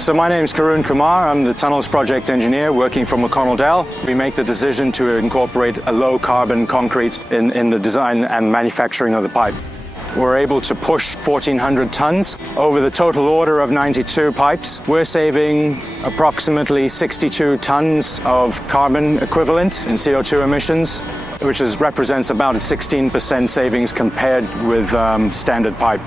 So my name is Karun Kumar. I'm the Tunnels Project Engineer working for McConnell Dowell. We make the decision to incorporate a low-carbon concrete in the design and manufacturing of the pipe. We're able to push 1,400 tons over the total order of 92 pipes. We're saving approximately 62 tons of carbon equivalent in CO2 emissions, which represents about a 16% savings compared with standard pipe.